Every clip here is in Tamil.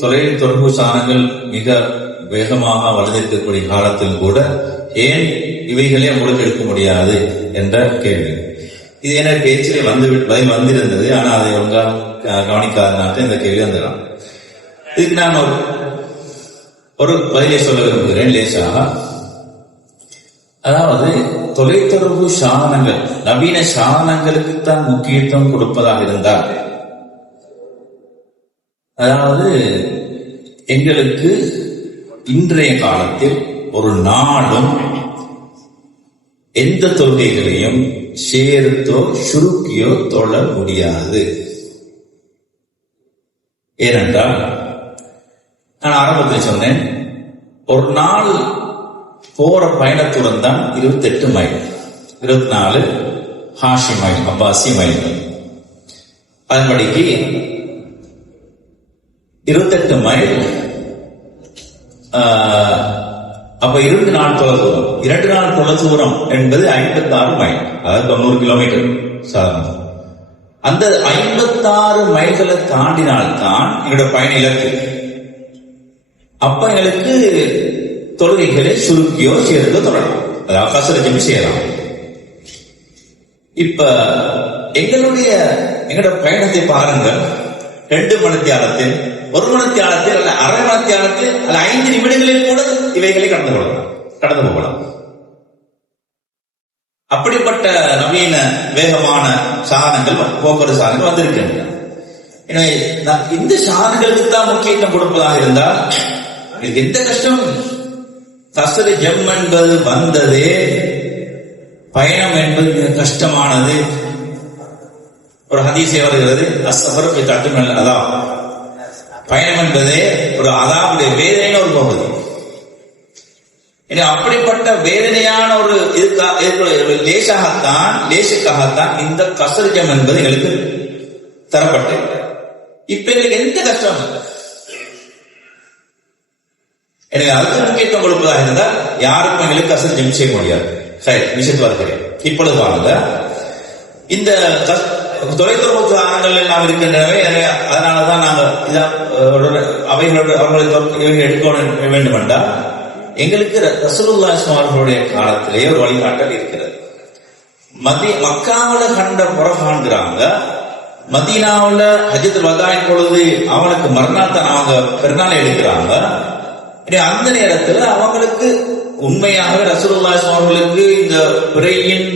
தொலைத்தொடர்பு சாதனங்கள் மிக வேகமாக வளர்ந்திருக்கக்கூடிய காலத்தில் கூட ஏன் இவைகளே உங்களுக்கு எடுக்க முடியாது என்ற கேள்வி. இது என்ன பேச்சிலே வந்திருந்தது, ஆனால் அதை ஒழுங்காக கவனிக்காதனால இந்த கேள்வி வந்துடலாம். இதுக்கு நான் ஒரு பதிலை சொல்ல விரும்புகிறேன் லேசாக. அதாவது தொலைத்தொடர்பு சாதனங்கள் நவீன சாதனங்களுக்குத்தான் முக்கியத்துவம் கொடுப்பதாக இருந்தால், அதாவது எங்களுக்கு இன்றைய காலத்தில் ஒரு நாடும் எந்த தொழுகைகளையும் சேர்த்தோ சுருக்கியோ தொழ முடியாது. ஏனென்றால் நான் ஆரம்பத்தில் சொன்னேன், ஒரு நாள் போற பயணத்துடன் தான் 28 மைல், 24 ஹாஷி மைல், அப்பாசி மைல்கள். அதன்படிக்கு 28 மைல், அப்ப 2 நாள் தொலை தூரம், 2 நாள் தொலை தூரம் என்பது 56 மைல், அதாவது 90 கிலோமீட்டர் சாதாரணம். அந்த 56 மைல்களை தாண்டினால்தான் எங்களோட பயண இலக்கு. அப்ப எங்களுக்கு தொழுகைகளை சுருக்கியோ சேர்ந்தோ தொடரலாம், அதாவது கசரஜம் செய்யலாம். இப்ப எங்களோட பயணத்தை பாருங்கள். 2 மணித்தியாலத்தில், 1 மணித்தியாலத்தில், அல்ல அரை மணித்தியாலத்தில், அல்ல 5 நிமிடங்களில் கூட இவைகளை கடந்து போகலாம். அப்படிப்பட்ட நவீன வேகமான சாதனங்கள், போக்குவரத்து சாதனங்கள் வந்திருக்கின்றன. எனவே இந்த சாதனங்களுக்கு தான் முக்கியத்துவம் கொடுப்பதாக இருந்தால் எந்த கஷ்டமும். கசரு ஜம் என்பது வந்ததே, பயணம் என்பது மிக கஷ்டமானது. ஒரு ஹதீஸே வருகிறது, அஸ்ஸஃபர் பித்அத்துன் அதாப், பயணம் என்பதே ஒரு அதாவுடைய வேதனையான ஒரு பகுதி. அப்படிப்பட்ட வேதனையான ஒரு லேசுக்காகத்தான் இந்த கசர்ஜம் என்பது எங்களுக்கு தரப்பட்டது. இப்ப எங்களுக்கு எந்த கஷ்டம். எனவே அதுக்கு முக்கியத்துவம் கொடுப்பதாக இருந்தால் யாருக்கும் எங்களுக்கு கசர்ஜம் செய்ய முடியாது. சரி, விஷயத்து வருகிறேன். இப்பொழுது வாங்க, இந்த தொலைத்தொடர்பு சாதனங்கள் எல்லாம் இருக்கின்றனவே, அதனாலதான் நாங்கள் அவர்களை எடுக்க வேண்டும் என்றால் எங்களுக்கு ரசூலுல்லாஹி ஸல்லல்லாஹு அலைஹி வஸல்லம் காலத்திலேயே ஒரு வழிகாட்டல் இருக்கிறது. மக்காவுல கண்ட புறகாண்கிறாங்க, மதீனாவுல ஹஜ்ஜத்துல் வதாயின் பொழுது அவனுக்கு மறுநாள் அவங்க பெருநாளை எடுக்கிறாங்க. அந்த நேரத்தில் அவங்களுக்கு உண்மையாகவே ரசூலுல்லாஹி ஸல்லல்லாஹு அலைஹி வஸல்லம் அவர்களுக்கு இந்த பிறையின்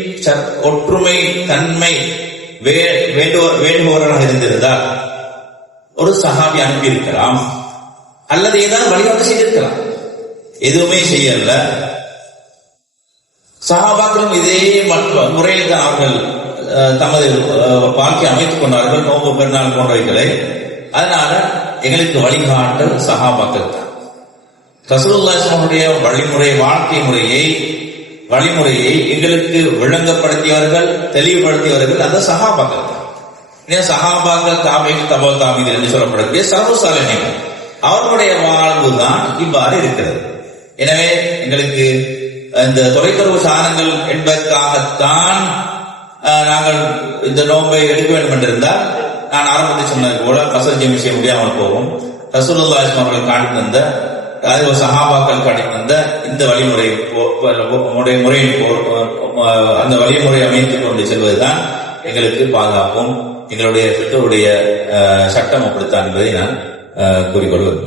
ஒற்றுமை தன்மை வேண்டுபவராக இருந்திருந்தால் ஒரு சஹாபி அனுப்பியிருக்கலாம், அல்லது ஏதாவது வழிபாடு செய்திருக்கலாம். எதுவுமே செய்யல. சஹாபாக்களும் இதே முறையில் தான் அவர்கள் தமது வாழ்க்கையை அமைத்துக் கொண்டார்கள், நோம்பு பெருநாள் போன்றவைகளை. அதனால எங்களுக்கு வழிகாட்டல் சஹாபாக்கள் தான். ரசூலுல்லாஹி ஸல்லல்லாஹு அலைஹி வஸல்லம் வழிமுறை, வாழ்க்கை வழிமுறையை எங்களுக்கு விளங்கப்படுத்தியவர்கள், தெளிவுபடுத்தியவர்கள் அந்த சஹாபாக்கள் தான். சஹாபாக்கள் தபோ தாபீன் என்று சொல்லப்படக்கூடிய சர்வசாலிகள், அவர்களுடைய வாழ்வு தான் இவ்வாறு இருக்கிறது. எனவே எங்களுக்கு இந்த தொலைத்தொடர்பு சாதனங்கள் என்பதற்காகத்தான் நாங்கள் இந்த நோன்பை எடுக்க வேண்டும் என்றிருந்தால், நான் ஆரம்பத்தில் சொன்னது போல கசர்ஜம் செய்ய முடியாமல் போகும். ரசூலுல்லாஹி ஸல்லல்லாஹு அலைஹி வஸல்லம் அவர்கள் காட்டி தந்த, அதாவது சஹாபாக்கள் காட்டி தந்த இந்த முறையின் அந்த வழிமுறை அமைத்துக் கொண்டு செல்வதுதான் எங்களுக்கு பாதுகாப்பும், எங்களுடைய சட்டம் அப்படித்தான் என்பதை நான் கூறிக்கொள்வேன்.